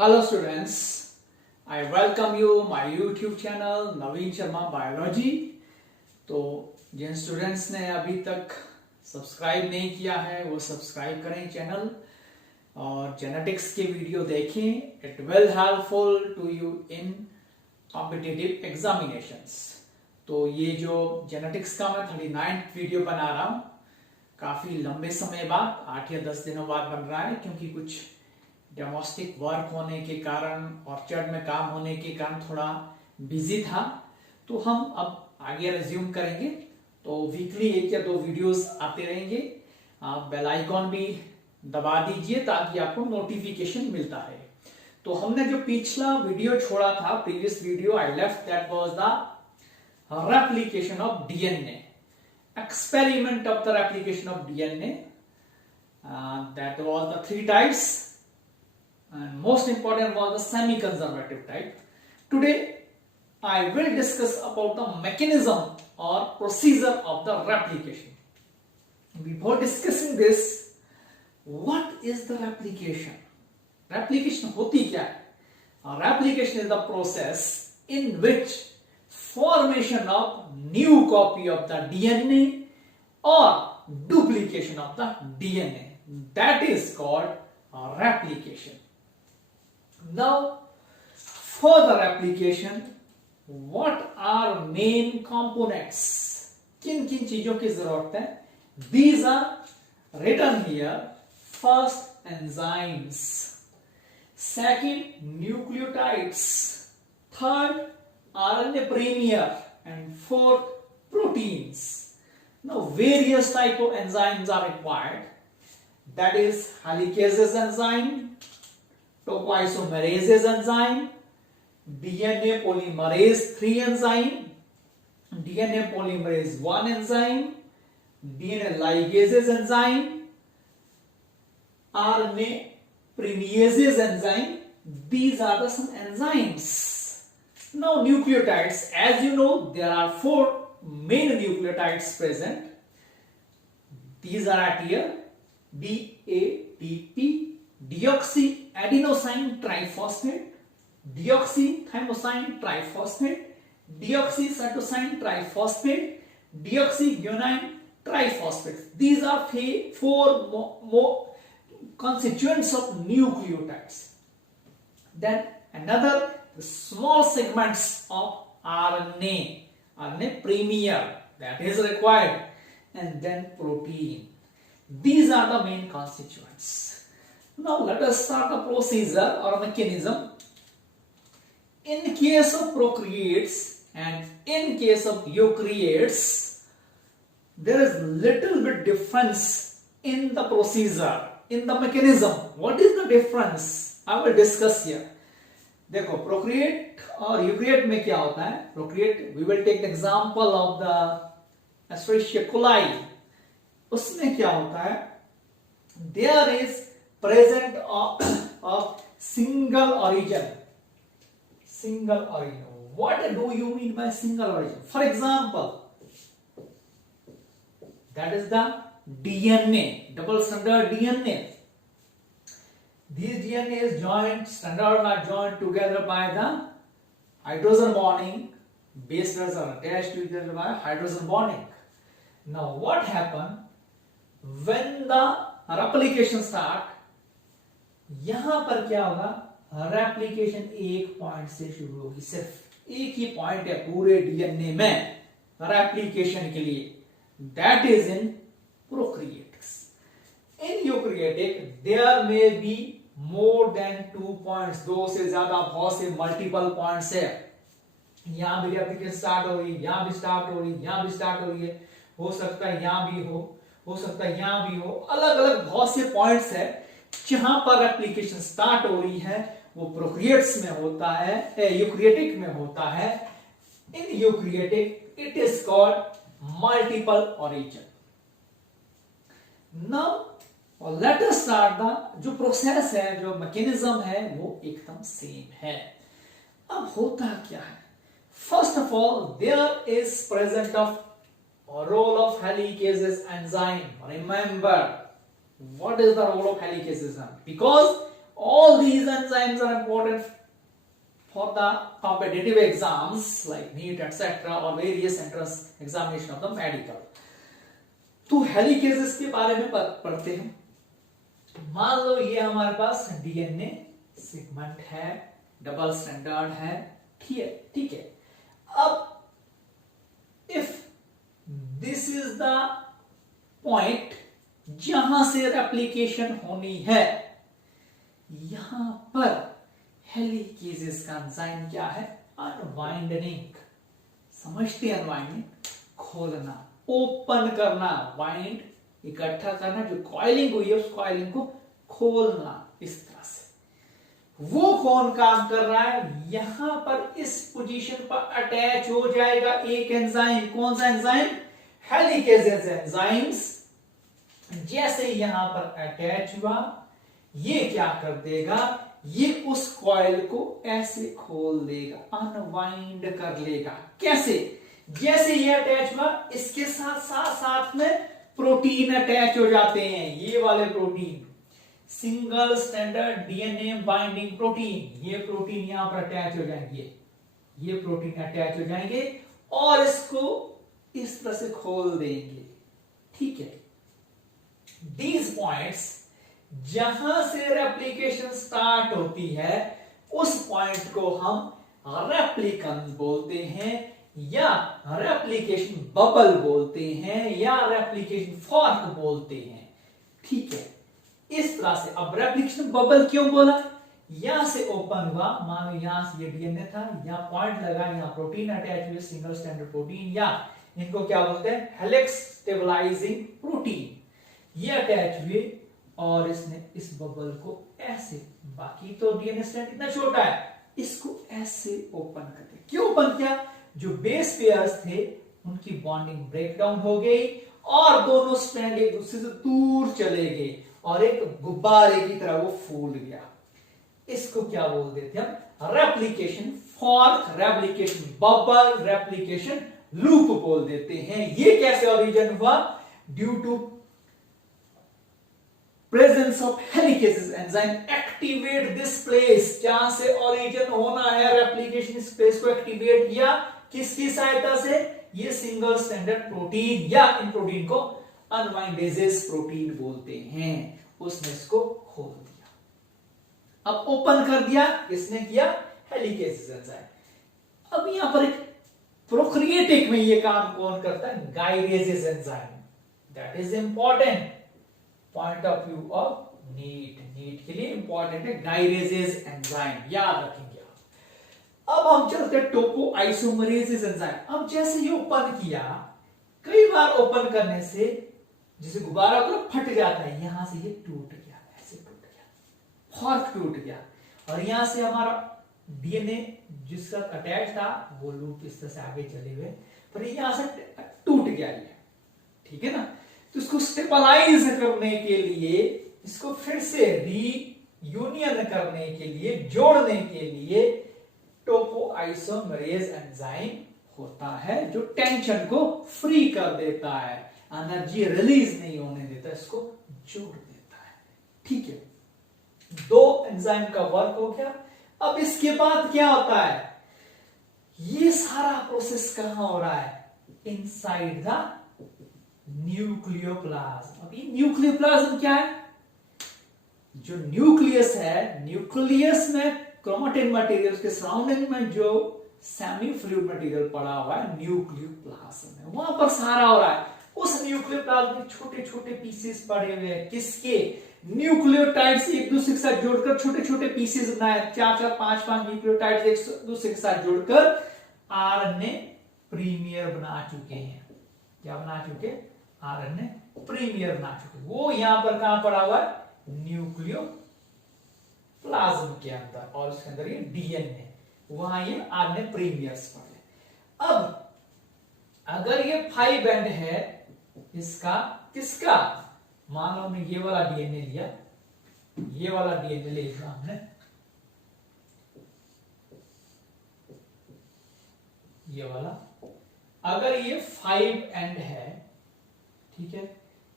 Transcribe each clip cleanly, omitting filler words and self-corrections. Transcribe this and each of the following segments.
Hello students, I welcome you my YouTube channel Naveen Sharma biology. तो जिन students ने अभी तक सब्सक्राइब नहीं किया है वो सब्सक्राइब करें चैनल और जेनेटिक्स के वीडियो देखें। It will helpful to you in competitive examinations. तो ये जो जेनेटिक्स का मैं 39th वीडियो बना रहा हूँ, काफी लंबे समय बाद 8 या 10 दिनों बाद बन रहा है, क्योंकि कुछ डोमेस्टिक वर्क होने के कारण, ऑर्चर्ड में काम होने के कारण थोड़ा बिजी था। तो हम अब आगे रिज्यूम करेंगे। तो वीकली 1 या 2 वीडियोस आते रहेंगे। आप बेल आइकॉन भी दबा दीजिए ताकि आपको नोटिफिकेशन मिलता है। तो हमने जो पिछला वीडियो छोड़ा था, previous video I left that was the replication of DNA, experiment of the replication of DNA. That was the 3 types, and most important was the semi-conservative type. Today I will discuss about the mechanism or procedure of the replication. Before discussing this, what is the replication? Replication होती क्या है? Replication is the process in which formation of new copy of the DNA or duplication of the DNA, that is called replication. Now for the replication, what are main components? किन किन चीजों की जरूरत है? These are written here. First, enzymes. Second, nucleotides. Third, RNA primer, and 4 proteins. Now various type of enzymes are required. That is helicases enzyme, topoisomerase enzyme, DNA polymerase 3 enzyme, DNA polymerase 1 enzyme, DNA ligases enzyme, RNA primases enzyme. These are the some enzymes. Now nucleotides, as you know, there are 4 main nucleotides present. These are at here: DATP, deoxyadenosine triphosphate, deoxythymosine triphosphate, deoxycytosine triphosphate, deoxyguanine triphosphate. These are 4 more constituents of nucleotides. Then another, the small segments of RNA primer, that is required, and then protein. These are the main constituents. Now let us start the procedure or mechanism. In case of procreates and in case of eukaryotes, there is little bit difference in the procedure, in the mechanism. What is the difference? I will discuss here. देखो, prokaryote और eukaryote में क्या होता है? Prokaryote, we will take the example of the Escherichia coli. उसमें क्या होता है? There is present of single origin. Single origin, what do you mean by single origin? For example, that is the DNA, double standard DNA. These DNA is joined, standard are joined together by the hydrogen bonding. Base pairs are attached to each other by hydrogen bonding. Now what happen when the replication start? यहां पर क्या होगा? Replication एक point से शुरू होगी। सिर्फ एक ही पॉइंट है पूरे डीएनए में रेप्लिकेशन के लिए, that is in prokaryotes. In eukaryotic there may be more than 2 points, 2 से ज्यादा, बहुत से मल्टीपल पॉइंट्स है। यहां भी रेप्लिकेशन स्टार्ट हो रही है, यहां भी स्टार्ट हो रही है, यहां भी स्टार्ट हो रही है, हो सकता है यहां भी हो सकता है यहां भी हो। अलग अलग बहुत से पॉइंट्स है जहां पर रेप्लिकेशन स्टार्ट हो रही है। वो प्रोक्रिएट्स में होता है, यूक्रिएटिक में होता है। In eukaryotic it is called multiple origin. Now let us start the जो प्रोसेस है, जो मैकेनिज्म है, वो एकदम सेम है. अब होता क्या है? First of all, there is present of role of helicases enzyme. Remember, what is the role of helicases? Because All these enzymes are important for the competitive exams like NEET, etc. or various entrance examination of the medical. तो हेलिकेजेस के बारे में पढ़ते हैं. मान लो ये हमारे पास DNA segment है, डबल स्टैंडर्ड है, ठीक है. अब if this is the point जहां से रेप्लिकेशन होनी है, यहां पर हेलिकेजेस का एंजाइम क्या है? अनवाइंडनिंग. समझते हैं? अनवाइंडिंग खोलना, ओपन करना, वाइंड इकट्ठा करना, जो कॉइलिंग हुई है उस कॉइलिंग को खोलना. इस तरह से वो कौन काम कर रहा है? यहां पर इस पोजीशन पर अटैच हो जाएगा एक एंजाइम. कौन सा एंजाइम? हेलिकेजेस एंजाइम्स. जैसे ही यहां पर अटैच हुआ, ये क्या कर देगा? ये उस कॉइल को ऐसे खोल देगा, अनवाइंड कर लेगा. कैसे? जैसे ये अटैच हुआ, इसके साथ साथ साथ में प्रोटीन अटैच हो जाते हैं. ये वाले protein, single standard DNA binding protein, ये प्रोटीन यहां पर अटैच हो जाएंगे. ये प्रोटीन अटैच हो जाएंगे और इसको इस तरह से खोल देंगे. ठीक है. These points, जहां से रेप्लिकेशन स्टार्ट होती है, उस पॉइंट को हम रेप्लिकेंस बोलते हैं, या रेप्लिकेशन बबल बोलते हैं, या रेप्लिकेशन फॉर्क बोलते हैं. ठीक है. इस तरह से. अब रेप्लिकेशन बबल क्यों बोला? यहां से ओपन हुआ, मान लो यहां से ये डीएनए था, यहां पॉइंट लगा, यहां प्रोटीन अटैच हुए, सिंगल स्टैंडर्ड प्रोटीन, या इनको क्या बोलते हैं? Helix stabilizing protein. ये अटैच हुए और इसने इस बबल को ऐसे, बाकी तो डीएनए स्ट्रैंड इतना छोटा है, इसको ऐसे ओपन कर दिया. क्यों ओपन किया? जो बेस पेयर्स थे उनकी बॉन्डिंग ब्रेकडाउन हो गई और दोनों स्ट्रैंड एक दूसरे से दूर चले गए और एक गुब्बारे की तरह वो फूल गया. इसको क्या बोल देते हम? Replication fork, replication bubble, replication loop बोल देते हैं. ये कैसे ओरिजिन हुआ? Due to presence of helicases enzyme activate this place. जहां से ओरिजिन होना है रेप्लिकेशन, इस प्लेस को एक्टिवेट किया. किसकी सहायता से? ये सिंगल स्टैंडर्ड प्रोटीन, या इन प्रोटीन को अनवाइंडेजेस प्रोटीन बोलते हैं. उसने इसको खोल दिया. अब ओपन कर दिया, किसने किया? हेलिकेजेस एंजाइम. अब यहां पर एक प्रोक्रिएटिक में ये काम कौन करता है? Gyrases enzyme. That is important point of view of NEET के लिए इंपॉर्टेंट है गाइरेजेस एंजाइम, याद रखेंगे. अब हम चलते हैं टोपो आइसोमरेजेस एंजाइम. अब जैसे ये ओपन किया, कई बार ओपन करने से जैसे गुब्बारा को फट जाता है, यहां से ये टूट गया, ऐसे टूट गया, फॉर्क टूट गया, और यहां से हमारा डीएनए जिसका अटैच था वो लूप इस तरह से आगे चले हुए, पर यहां से टूट गया ये. ठीक है ना. तो इसको स्टेबलाइज करने के लिए, इसको फिर से रीयूनियन करने के लिए, जोड़ने के लिए टोपो आइसोमरेज एंजाइम होता है, जो टेंशन को फ्री कर देता है, एनर्जी रिलीज नहीं होने देता, इसको जोड़ देता है. ठीक है. 2 एंजाइम का वर्क हो गया. अब इसके बाद क्या होता है? ये सारा प्रोसेस कहां हो रहा है? Inside the nucleoplasm. अब ये न्यूक्लियोप्लाज्म क्या है? जो न्यूक्लियस है, न्यूक्लियस में क्रोमेटिन मटेरियल के सराउंडिंग में जो सेमी फ्लूइड मटेरियल पड़ा हुआ है, न्यूक्लियोप्लाज्म है, वहां पर सारा हो रहा है. उस न्यूक्लियोप्लाज्म में छोटे छोटे पीसेस पड़े हुए हैं. किसके? न्यूक्लियोटाइड्स एक दूसरे के साथ जोड़कर छोटे छोटे पीसेस बनाए, 4-4, 5-5 न्यूक्लियोटाइड्स एक दूसरे के साथ जोड़कर आरएनए प्रीमियर बना चुके हैं. क्या बना चुके? आरएनए प्रीमियर बना चुके. वो यहां पर कहां पड़ा हुआ है? न्यूक्लियोप्लाज्म के अंदर, और उसके अंदर ये डीएनए, वहां ये आरएनए प्रीमियर्स पड़े. अब अगर ये 5 एंड है इसका, किसका? मान लो हमने ये वाला डीएनए लिया, ये वाला डीएनए ले लिया हमने, ये वाला. अगर ये 5 एंड है, ठीक है,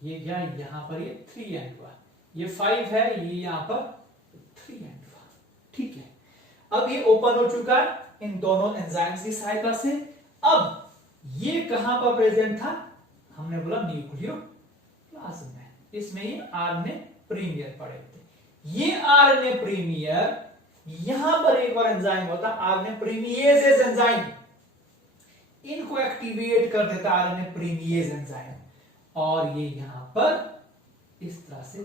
ये क्या? यहां पर ये 3 एंड हुआ. ये 5 है, ये यहां पर 3 हुआ। ठीक है, अब ये ओपन हो चुका है इन दोनों एंजाइम्स की सहायता से। अब ये कहां पर प्रेजेंट था, हमने बोला न्यूक्लियोप्लाज्म में, इसमें ये आरएनए प्रीमियर पड़े थे। ये आरएनए प्रीमियर यहां पर एक और एंजाइम होता आरएनए प्रीमियेज एंजाइम, इनको एक्टिवेट कर देता आरएनए प्रीमियेज एंजाइम, और ये यहां पर इस तरह से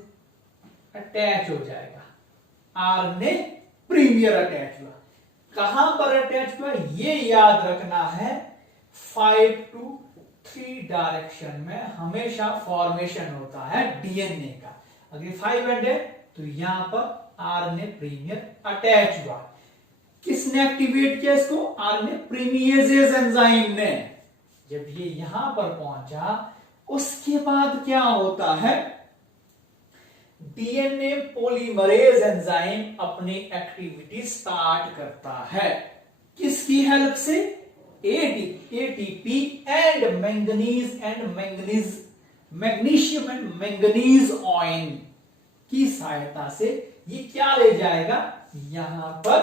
अटैच हो जाएगा। आरएनए प्रीमियर अटैच हुआ, कहां पर अटैच हुआ ये याद रखना है, 5 to 3 डायरेक्शन में हमेशा फॉर्मेशन होता है डीएनए का। अगर 5 एंड है तो यहां पर आरएनए प्रीमियर अटैच हुआ। किसने एक्टिवेट किया इसको, आरएनए प्रीमियेजेज एंजाइम ने। जब ये यहां पर पहुंचा उसके बाद क्या होता है, डीएनए पॉलीमरेज एंजाइम अपनी एक्टिविटी स्टार्ट करता है। किसकी हेल्प से, ATP and magnesium and manganese ion की सहायता से ये क्या ले जाएगा, यहां पर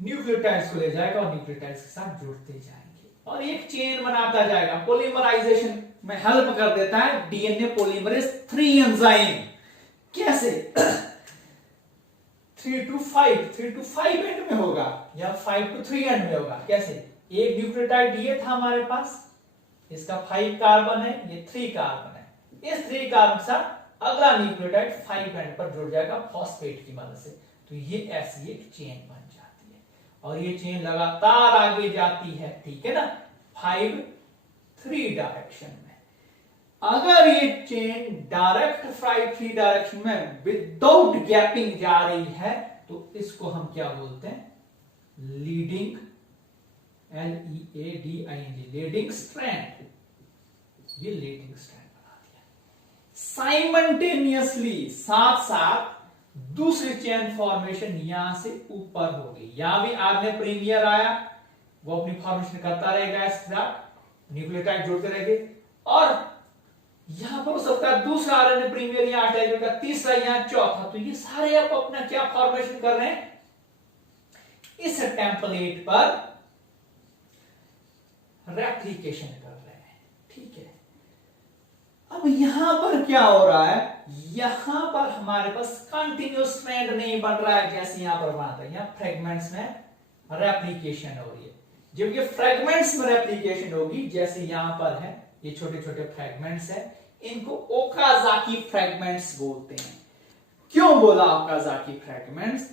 न्यूक्लियोटाइड्स को ले जाएगा और न्यूक्लियोटाइड्स के साथ जुड़ते जाएंगे और एक चेन बनाता जाएगा। पॉलीमराइजेशन में हेल्प कर देता है डीएनए पॉलीमरेज 3 एंजाइम। कैसे, 3 to 5 एंड में होगा या 5 to 3 एंड में होगा। कैसे, एक न्यूक्लियोटाइड ये था हमारे पास, इसका 5 कार्बन है, ये 3 कार्बन है। इस 3 कार्बन के साथ अगला न्यूक्लियोटाइड 5 एंड पर जुड़ जाएगा फॉस्फेट की मदद से, तो ये ऐसी एक चेन बन जाती है और ये चेन लगातार आगे जाती है। ठीक है ना, 5 3 डायरेक्शन में। अगर ये चेन डायरेक्ट 5 3 डायरेक्शन में विदाउट गैपिंग जा रही है तो इसको हम क्या बोलते हैं, लीडिंग, LEADING, लीडिंग स्ट्रैंड। ये लीडिंग स्ट्रैंड बना दिया। साइमल्टेनियसली, साथ साथ दूसरी चेन फॉर्मेशन यहां से ऊपर होगी। यहां भी आरएनए प्रीमियर आया, वो अपनी फॉर्मेशन करता रहेगा, इसके साथ न्यूक्लियोटाइड जोड़ते रहेंगे और यहां पर हो सकता है दूसरा आरएनए प्रीमियर यहां अटैच होगा, तीसरा यहां, चौथा। तो ये सारे आप अपना क्या फॉर्मेशन कर रहे हैं, इस टेम्पलेट पर रेप्लिकेशन कर रहे हैं। ठीक है, अब यहां पर क्या हो रहा है, यहां पर हमारे पास कंटिन्यूस स्ट्रैंड नहीं बन रहा है जैसे यहां पर बना था, यहां फ्रेगमेंट्स में रेप्लिकेशन हो रही है। जब ये फ्रेगमेंट्स में रेप्लिकेशन होगी, जैसे यहां पर है, ये छोटे छोटे फ्रेगमेंट्स हैं, इनको ओकाजाकी फ्रेगमेंट्स बोलते हैं। क्यों बोला ओकाजाकी फ्रेगमेंट्स,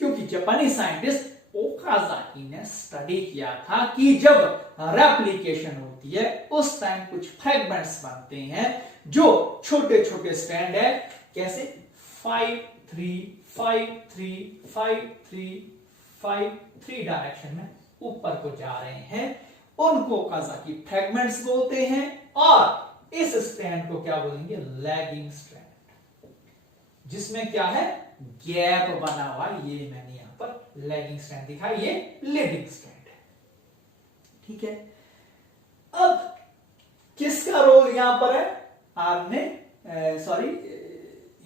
क्योंकि जापानी साइंटिस्ट ओकाजाकी ने स्टडी किया था कि जब रेप्लिकेशन होती है उस टाइम कुछ फ्रेगमेंट्स बनते हैं जो छोटे छोटे स्ट्रैंड है, कैसे 5 3 5 3 5 3 5 3 डायरेक्शन में ऊपर को जा रहे हैं, उनको ओकाजाकी फ्रेगमेंट्स बोलते हैं। और इस स्ट्रैंड को क्या बोलेंगे, लैगिंग स्ट्रैंड, जिसमें क्या है, गैप बना हुआ। ये मैंने यहां पर लैगिंग स्ट्रैंड दिखा, ये लीडिंग स्ट्रैंड है। ठीक है, अब किसका रोल यहां पर है, आरएनए, सॉरी,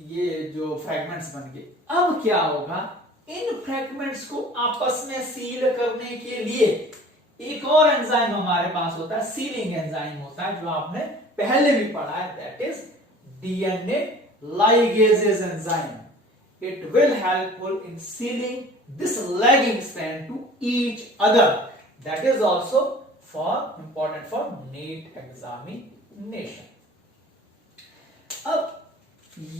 ये जो फ्रेगमेंट्स बन गए, अब क्या होगा, इन फ्रेगमेंट्स को आपस में सील करने के लिए एक और एंजाइम हमारे पास होता है, सीलिंग एंजाइम होता है, जो आपने पहले भी पढ़ा है, that is DNA ligases enzyme. It will helpful in sealing this lagging strand to each other. That is also important for NEET examination. अब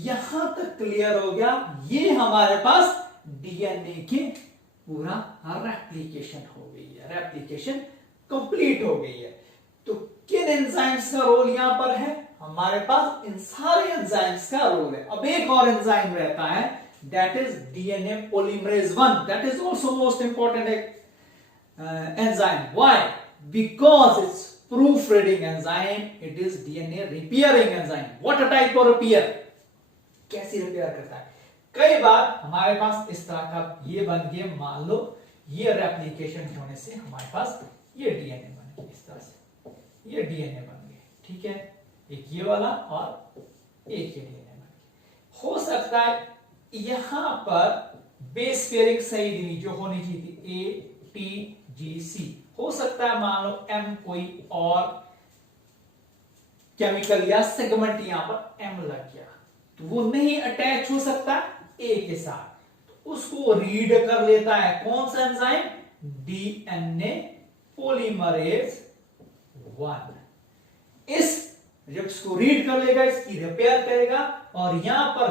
यहां तक क्लियर हो गया, ये हमारे पास डीएनए के पूरा रेप्लिकेशन हो गई है, रेप्लिकेशन कंप्लीट हो गई है। तो किन एंजाइम्स का रोल यहां पर है, हमारे पास इन सारे एंजाइम्स का रोल है। अब एक और एंजाइम रहता है, that is DNA polymerase 1, that is also most important enzyme. Why, because it's proof reading enzyme, it is DNA repairing enzyme. What type of repair, कैसे रिपेयर करता है, कई बार हमारे पास इस तरह का ये बन गया, मान लो ये रेप्लिकेशन होने से हमारे पास ये डीएनए बन गया, इस तरह से ये डीएनए बन गया। ठीक है, एक ये वाला और एक ये डीएनए बन गया। हो सकता है यहां पर बेस पेयरिंग सही नहीं जो होनी चाहिए थी ATGC, हो सकता है मान लो M कोई और केमिकल या सेगमेंट यहां पर M लग गया, तो वो नहीं अटैच हो सकता A के साथ, तो उसको रीड कर लेता है कौन सा एंजाइम, DNA पॉलीमरेज 1। इस जब इसको रीड कर लेगा, इसकी रिपेयर करेगा और यहां पर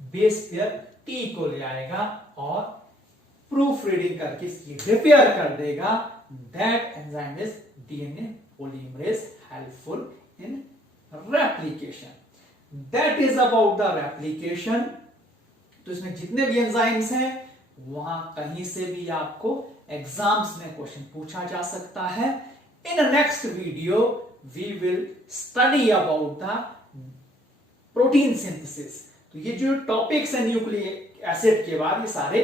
बेस पेयर T को ले आएगा और प्रूफ रीडिंग करके इसकी रिपेयर कर देगा। That enzyme is DNA polymerase helpful in replication. That is about the replication. तो इसमें जितने भी एंजाइम्स हैं वहां कहीं से भी आपको एग्जाम्स में क्वेश्चन पूछा जा सकता है। In next video we will study about the protein synthesis. तो ये जो टॉपिक्स है न्यूक्लिक एसिड के बाद, ये सारे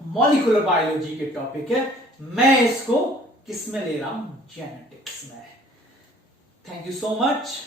मॉलिक्यूलर बायोलॉजी के टॉपिक है। मैं इसको किस में ले रहा हूं, जेनेटिक्स में। Thank you so much.